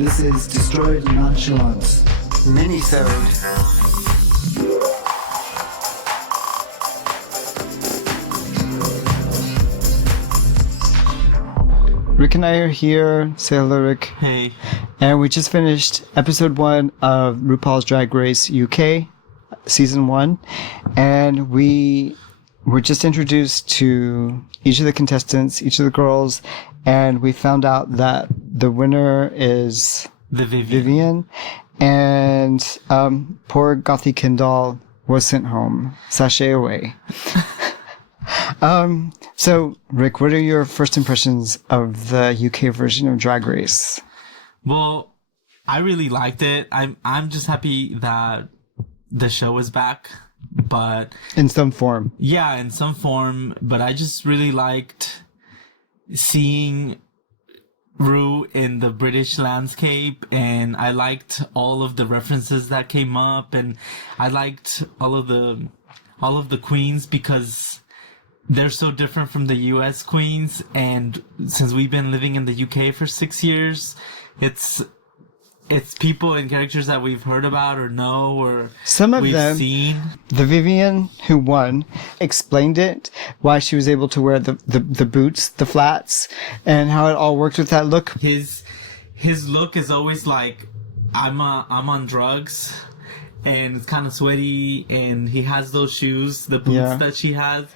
This is Destroyed Nonchalance. Minisode. Rick and I are here. Say hello, Rick. Hey. And we just finished episode 1 of RuPaul's Drag Race UK, season 1. And we were just introduced to each of the contestants, each of the girls. And we found out that the winner is The Vivian. And poor Gothy Kendall was sent home, sachet away. So, Rick, what are your first impressions of the UK version of Drag Race? Well, I really liked it. I'm just happy that the show is back, but In some form. yeah, in some form. But I just really liked seeing Ru in the British landscape, and I liked all of the references that came up, and I liked all of the queens because they're so different from the US queens, and since we've been living in the UK for 6 years, it's people and characters that we've heard about or know or Some of we've them, seen. the Vivian who won, explained it, why she was able to wear the boots, the flats, and how it all worked with that look. His look is always like, I'm on drugs, and it's kind of sweaty, and he has those shoes, the boots that she has.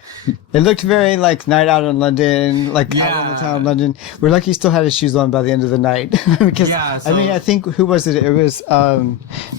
It looked very like night out in London, like out in the town of London. We're lucky he still had his shoes on by the end of the night. Because, I mean, I think, who was it? It was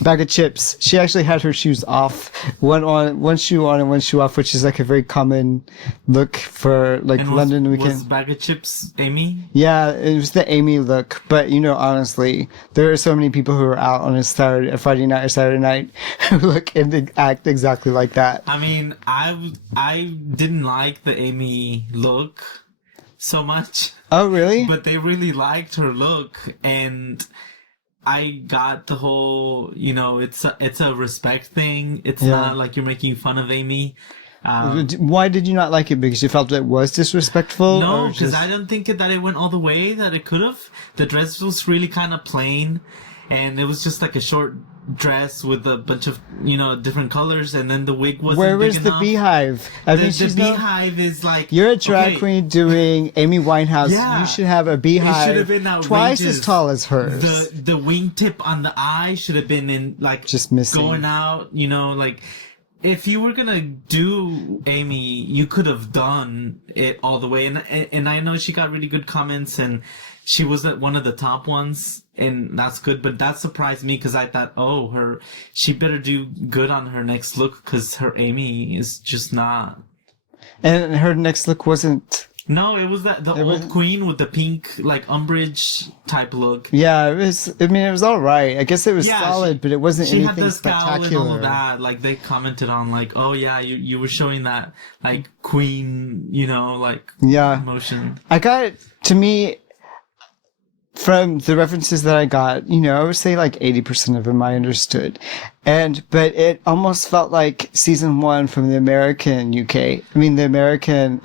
Bag of Chips. She actually had her shoes off. One shoe on and one shoe off, which is like a very common look for like And London was weekend. Bag of Chips Amy? Yeah, it was the Amy look. But, you know, honestly, there are so many people who are out on a Friday night or Saturday night who look and act exactly like that. I mean, I didn't like the Amy look so much, Oh, really? but they really liked her look, and I got the whole, it's a respect thing. It's not like you're making fun of Amy. Why did you not like it? Because you felt it was disrespectful? No, or because just- I don't think that it went all the way that it could have. The dress was really kind of plain, and it was just like a short dress with a bunch of different colors, and then the wig wasn't Where big was the enough. beehive? I mean, The she's beehive is like, You're a drag okay, queen doing Amy Winehouse. Yeah. You should have a It should beehive have been outrageous. twice as tall as hers. The wingtip on the eye should have been in like Just missing. going out. Like if you were gonna do Amy, you could have done it all the way. And I know she got really good comments, and she was at one of the top ones, and that's good. But that surprised me because I thought, she better do good on her next look because her Amy is just not. And her next look wasn't... No, it was the old queen with the pink, like, umbrage type look. Yeah, it was... I mean, it was all right. I guess it was solid, but it wasn't She had anything the scowl spectacular. and all of that. Like, they commented on, like, oh, yeah, you were showing that, like, queen, emotion. I got... To me... From the references that I got, I would say like 80% of them I understood. But it almost felt like season 1 from the American UK. I mean, the American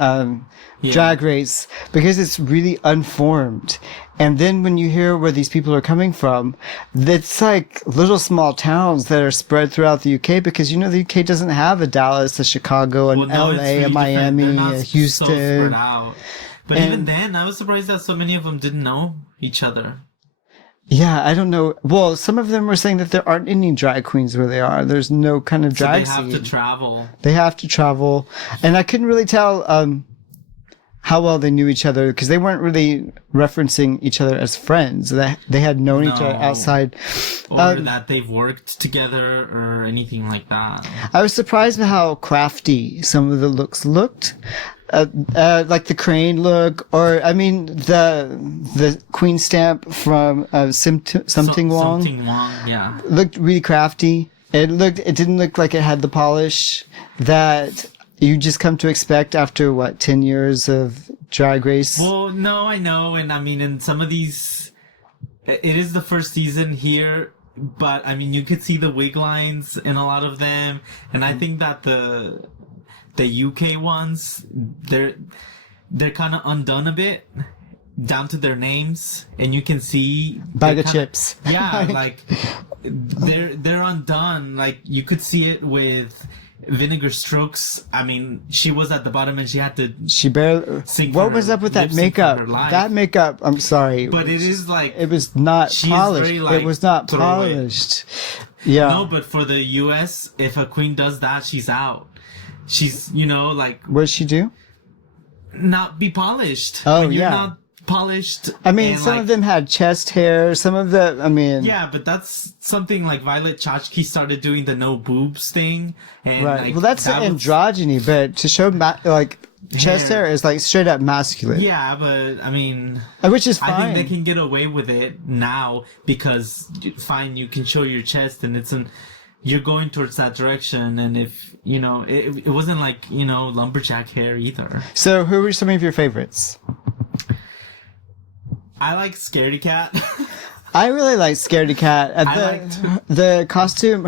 Drag Race, because it's really unformed. And then when you hear where these people are coming from, it's like little small towns that are spread throughout the UK, because, the UK doesn't have a Dallas, a Chicago, an LA, it's really a Miami, different. They're not a so Houston. spread out. But And- even then, I was surprised that so many of them didn't know each other. Yeah, I don't know. Well, some of them were saying that there aren't any drag queens where they are. There's no kind of drag So they have scene. to travel. They have to travel. And I couldn't really tell how well they knew each other, because they weren't really referencing each other as friends. They had known each other No. outside. Or that they've worked together or anything like that. I was surprised at how crafty some of the looks looked. Like the crane look, or I mean the queen stamp from something Wong Something Wong, yeah. looked really crafty. It didn't look like it had the polish that you just come to expect after 10 years of Drag Race. Well, no, I know, and I mean, in some of these, it is the first season here, but I mean, you could see the wig lines in a lot of them, and I think that the UK ones, they're kind of undone a bit, down to their names, and you can see Bag of chips. Yeah, like they're undone. Like you could see it with Vinegar Strokes. I mean, she was at the bottom and she had to. She barely. Sing What for was her- up with that lip sync for makeup? her life. That makeup. I'm sorry, But it is like it was not She's polished. very, like, It was not throw away. polished. Yeah. no. But for the U.S., if a queen does that, she's out. She's like What did she do? not be polished. Oh, when you're yeah. not polished. I mean, and, some like, of them had chest hair. Some of the. I mean. Yeah, but that's something like Violet Chachki started doing the no boobs thing, and Right. like, Well, that's that was- androgyny, but to show chest hair is like straight up masculine. Yeah, but I mean, Which is fine. I think they can get away with it now because fine, you can show your chest, and you're going towards that direction, and if it wasn't like lumberjack hair either. So, who were some of your favorites? I like Scaredy Cat. I really liked Scaredy Cat. The costume,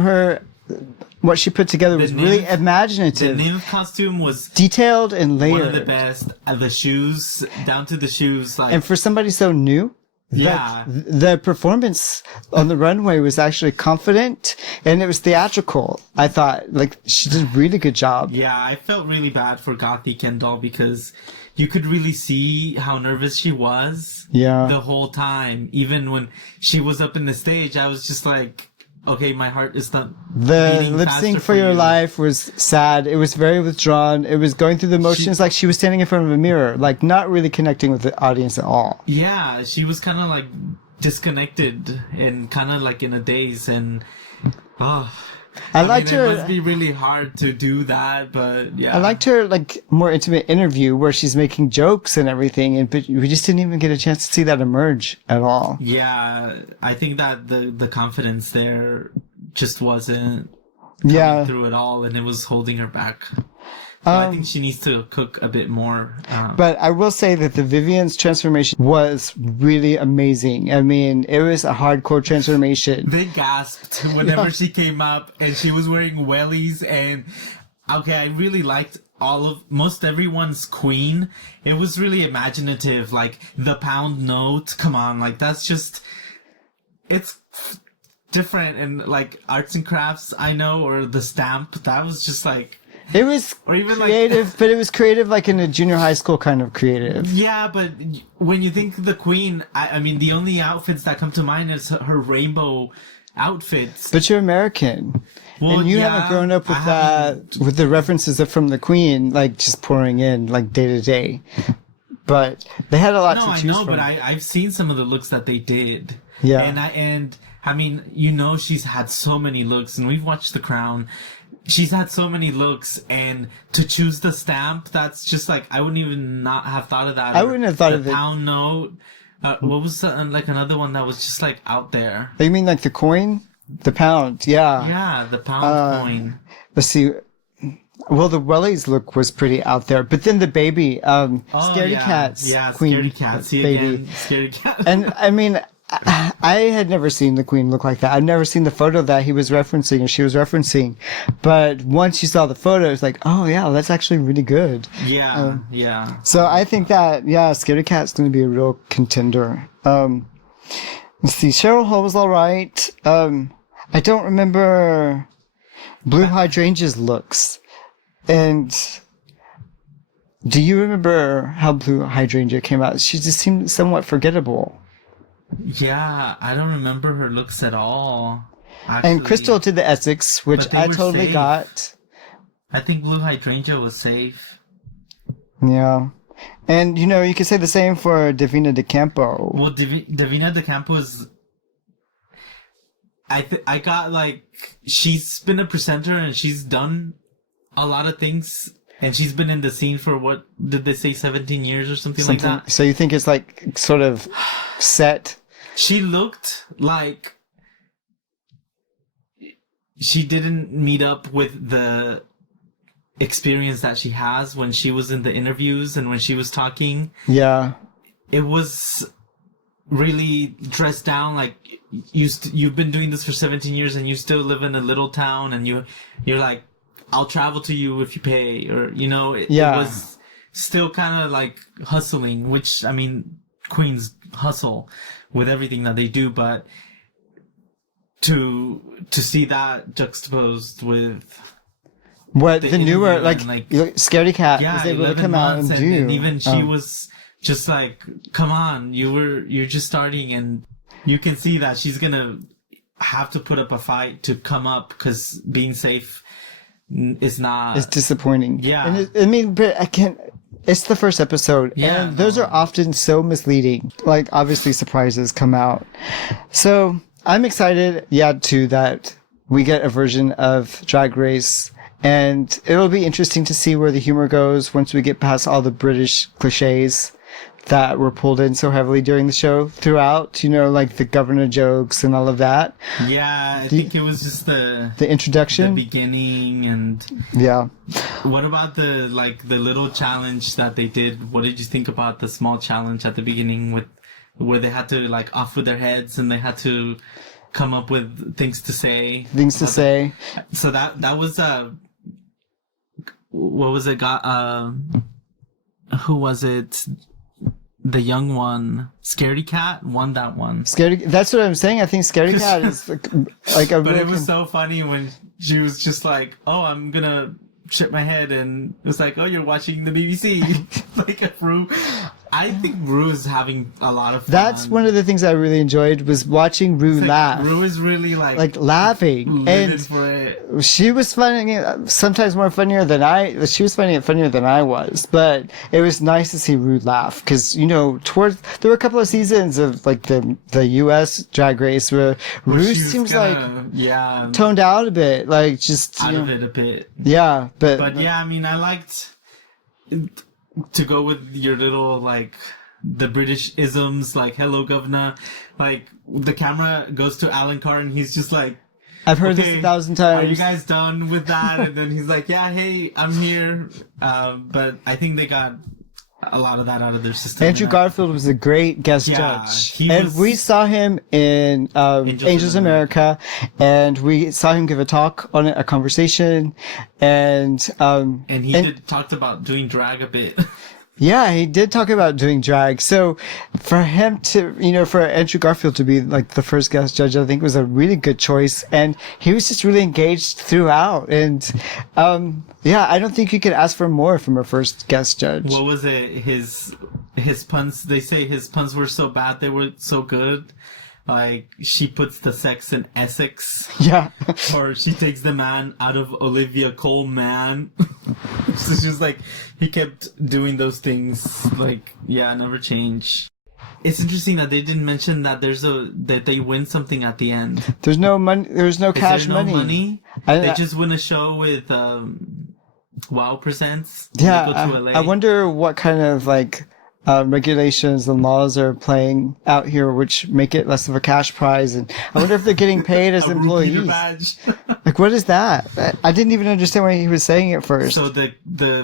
what she put together was really The imaginative, nymph costume was detailed and layered. one of the best. The shoes, down to the shoes, like And for somebody so new, yeah. the performance on the runway was actually confident and it was theatrical. I thought, like, she did a really good job. Yeah, I felt really bad for Gothi Kendall because you could really see how nervous she was Yeah. the whole time. Even when she was up in the stage, I was just like, okay, my heart is not The beating lip faster sync for your you. life was sad. It was very withdrawn. It was going through the motions like she was standing in front of a mirror, like not really connecting with the audience at all. Yeah, she was kind of like disconnected and kind of like in a daze. And I liked mean, her. It must be really hard to do that, but yeah. I liked her like more intimate interview where she's making jokes and everything, but we just didn't even get a chance to see that emerge at all. Yeah, I think that the confidence there just wasn't coming Yeah. through at all, and it was holding her back. So I think she needs to cook a bit more. But I will say that the Vivian's transformation was really amazing. I mean, it was a hardcore transformation. They gasped whenever she came up, and she was wearing wellies. And okay, I really liked most everyone's queen. It was really imaginative, like the pound note. Come on, like that's just it's different. And like arts and crafts, I know, or the stamp. That was just like. It was Or even creative, but it was creative like in a junior high school kind of creative. Yeah, but when you think the queen, I mean, the only outfits that come to mind is her rainbow outfits. But you're American. Well, and you yeah, haven't grown up with I that, with the references from the Queen, like just pouring in like day to day. But they had a lot No, to I choose know, from. but I've seen some of the looks that they did. Yeah. And I mean, she's had so many looks, and we've watched The Crown. She's had so many looks, and to choose the stamp, that's just like, I wouldn't even not have thought of that. I wouldn't have thought of it. The pound note. What was like another one that was just like out there? You mean like the coin? The pound, yeah. Yeah, the pound coin. Let's see. Well, the Wellies look was pretty out there, but then the baby, Scaredy Cat's Queen Scaredy Cat. See baby. again, Scaredy Cat. And I mean, I had never seen the Queen look like that. I've never seen the photo that he was referencing or she was referencing. But once you saw the photo, it's like, oh yeah, that's actually really good. Yeah. So I think that, Scaredy Cat's going to be a real contender. Let's see, Cheryl Hall was alright. I don't remember Blue Hydrangea's looks. And do you remember how Blue Hydrangea came out? She just seemed somewhat forgettable. Yeah, I don't remember her looks at all. Actually. And Crystal did the Essex, which But they I were totally safe. got. I think Blue Hydrangea was safe. Yeah. And, you could say the same for Davina De Campo. Well, Davina De Campo is... I got, like... She's been a presenter and she's done a lot of things. And she's been in the scene for, what did they say, 17 years or something like that? So you think it's like sort of set? She looked like she didn't meet up with the experience that she has when she was in the interviews and when she was talking. Yeah. It was really dressed down like you've been doing this for 17 years and you still live in a little town and you're like, I'll travel to you if you pay, or it was still kind of like hustling, which I mean queens hustle with everything that they do, but to see that juxtaposed with what the newer, interview like, and, like, Scaredy Cat yeah, was able to 11 come out months, and do. and even she was just like, come on, you're just starting, and you can see that she's gonna have to put up a fight to come up, because being safe is not. It's disappointing. Yeah. And I mean, but I can't. It's the first episode, Yeah, and those are often so misleading. Like, obviously, surprises come out. So I'm excited, too, that we get a version of Drag Race, and it'll be interesting to see where the humor goes once we get past all the British cliches that were pulled in so heavily during the show throughout, like the governor jokes and all of that. Yeah, I think it was just the introduction, the beginning, and yeah. What about the little challenge that they did? What did you think about the small challenge at the beginning where they had to off with their heads and they had to come up with things to say? So that was what was it? Who was it? The young one, Scaredy Cat, won that one. That's what I'm saying. I think Scaredy Cat is like a. But it was so funny when she was just like, "Oh, I'm gonna shake my head," and it was like, "Oh, you're watching the BBC." Rue. I think Rue is having a lot of fun. That's one of the things I really enjoyed, was watching Rue laugh. Rue is really laughing, and for it. She was funny, sometimes funnier than I was. But it was nice to see Rue laugh, because there were a couple of seasons of the U.S. Drag Race where Rue seems toned out a bit, just out of it a bit. Yeah, but yeah, I mean, I liked to go with your little the British isms, hello governor, the camera goes to Alan Carr and he's just like, I've heard this 1,000 times. Are you guys done with that? And then he's like, yeah, hey, I'm here. But I think they got a lot of that out of their system. Andrew Garfield was a great guest judge. We saw him in Angels America, and we saw him give a talk on it, a conversation, and he talked about doing drag a bit. Yeah, he did talk about doing drag. So for him to, for Andrew Garfield to be the first guest judge, I think was a really good choice. And he was just really engaged throughout. And, I don't think you could ask for more from a first guest judge. What was it? His puns, they say his puns were so bad, they were so good. She puts the sex in Essex. Yeah. Or she takes the man out of Olivia Colman. So she was he kept doing those things. Never change. It's interesting that they didn't mention that that they win something at the end. There's no money. There's no cash money. They just win a show with Wow Presents. Yeah. They go to LA. I wonder what kind of regulations and laws are playing out here, which make it less of a cash prize. And I wonder if they're getting paid as employees. Badge. What is that? I didn't even understand why he was saying it first. So the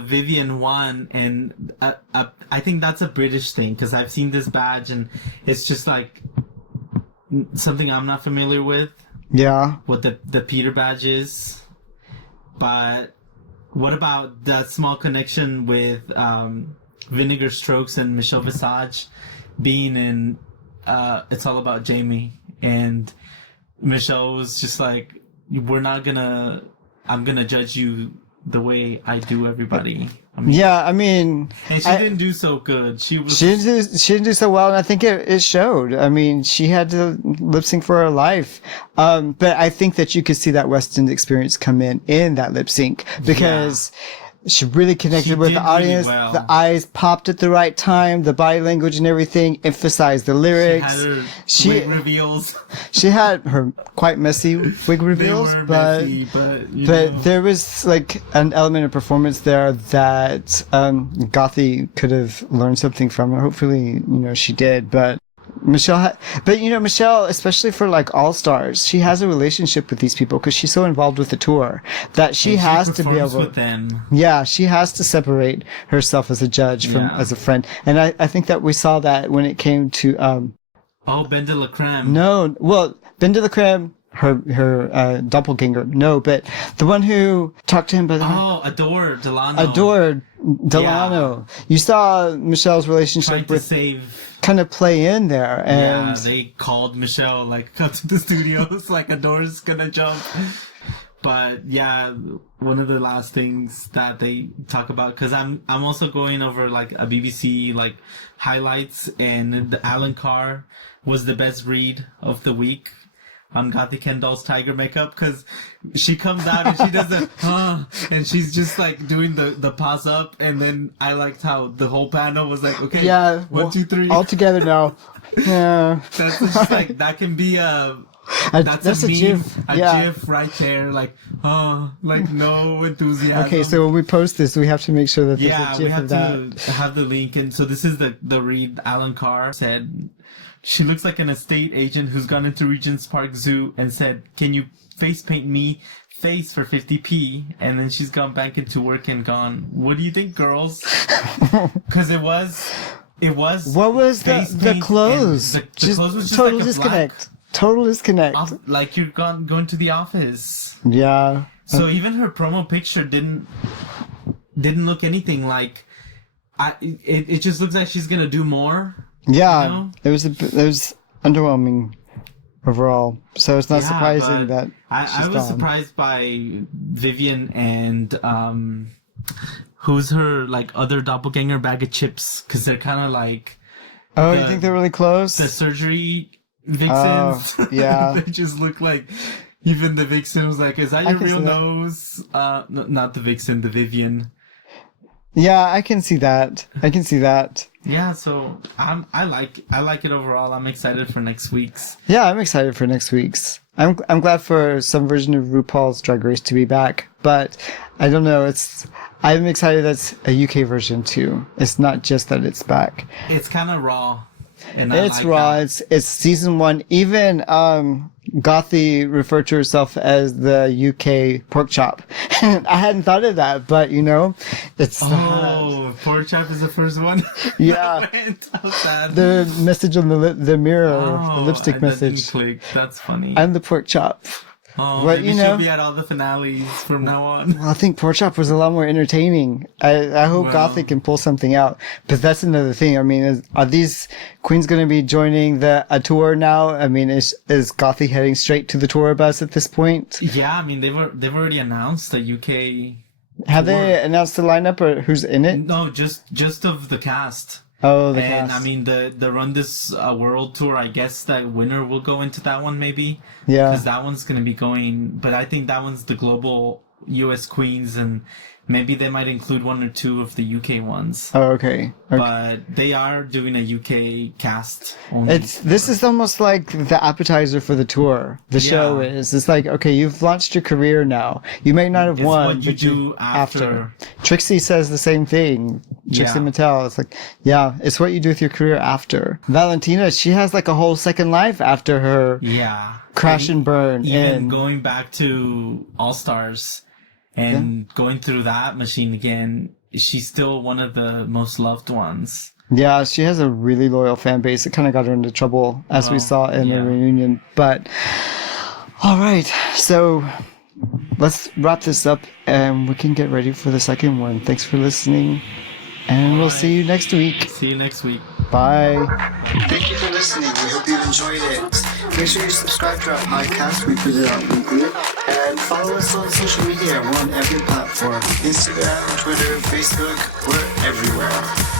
Vivian won, and I think that's a British thing, because I've seen this badge and it's just something I'm not familiar with. Yeah. What the Peter badge is. But what about that small connection with Vinegar Strokes and Michelle Visage being in It's All About Jamie, and Michelle was just I'm gonna judge you the way I do everybody. And she didn't do so good. She didn't do so well, and I think it showed. She had to lip sync for her life. But I think that you could see that West End experience come in that lip sync, because she really connected with the audience. Really well. The eyes popped at the right time. The body language and everything emphasized the lyrics. She had her wig reveals. She had her quite messy wig reveals, they were but messy, but there was an element of performance there that Gothy could have learned something from. And hopefully, she did. But Michelle, Michelle, especially for All Stars, she has a relationship with these people because she's so involved with the tour that she has to be able. With them. Yeah, she has to separate herself as a judge as a friend, and I think that we saw that when it came to Ben de la Creme. No, well, Ben de la Creme. Her doppelganger. No, but the one who talked to him. Adore Delano. Adore Delano. Yeah. You saw Michelle's relationship with save kind of play in there. And they called Michelle, like, come to the studios, like a door's gonna jump. But yeah, one of the last things that they talk about, because I'm also going over like a BBC like highlights, and the Alan Carr was the best read of the week on Gothy Kendall's tiger makeup, because she comes out and she does the and she's just like doing the pause up, and then I liked how the whole panel was like, okay, yeah, 1, 2, 3, all together now. Yeah, that's just like, that can be that's a meme, GIF. GIF right there, like, like no enthusiasm. Okay, so when we post this, we have to make sure that there's a GIF we have of that. to have the link. And so this is the read. Alan Carr said, she looks like an estate agent who's gone into Regent's Park Zoo and said, can you face paint me face for 50p? And then she's gone back into work and gone, what do you think, girls? Because it was what was the clothes? The clothes was just total like a disconnect. Total disconnect. Like you're going to the office. Yeah. So even her promo picture didn't look anything like. It just looks like she's gonna do more. Yeah, you know? it was underwhelming overall. So it's not surprising that I was surprised by Vivian and who's her like other doppelganger bag of chips, because they're kind of like. Oh, you think they're really close? The surgery vixens. Yeah. They just look like. Even the vixen was like, "Is that your real nose?" No, not the vixen, the Vivian. Yeah, I can see that. Yeah, so I like it overall. I'm excited for next week's. Yeah, I'm excited for next week's. I'm glad for some version of RuPaul's Drag Race to be back, but I don't know. I'm excited that's a UK version too. It's not just that it's back. It's kind of raw. And it's raw. That. It's season 1. Even Gothy referred to herself as the UK pork chop. I hadn't thought of that, but it's pork chop is the first one. Yeah, the message on the mirror, the lipstick message. Didn't click. That's funny. I'm the pork chop. Oh, but maybe she'll be at all the finales from now on. Well, I think pork chop was a lot more entertaining. I hope Gothy can pull something out. But that's another thing. I mean, are these queens going to be joining a tour now? I mean, is Gothy heading straight to the tour bus at this point? Yeah, I mean, they've already announced the UK. Have they announced the lineup or who's in it? No, just of the cast. Oh, the cast. And I mean, the Run This World Tour, I guess that winner will go into that one maybe. Yeah. Because that one's going to be going, but I think that one's the global US queens, and maybe they might include 1 or 2 of the UK ones. Oh, okay. But they are doing a UK cast only. This is almost like the appetizer for the tour. The show is. It's like, okay, you've launched your career now. You may not have won, what you but do after. Trixie says the same thing. Trixie Mattel. It's like, it's what you do with your career after. Valentina, she has like a whole second life after her crash and burn. Even going back to All Stars and going through that machine again, she's still one of the most loved ones. Yeah, she has a really loyal fan base. It kind of got her into trouble, as we saw in the reunion. But, all right. So, let's wrap this up, and we can get ready for the second one. Thanks for listening, and we'll see you next week. See you next week. Bye. Thank you for listening. We hope you enjoyed it. Make sure you subscribe to our podcast. We put it out weekly. And follow us on social media. We're on every platform. Instagram, Twitter, Facebook. We're everywhere.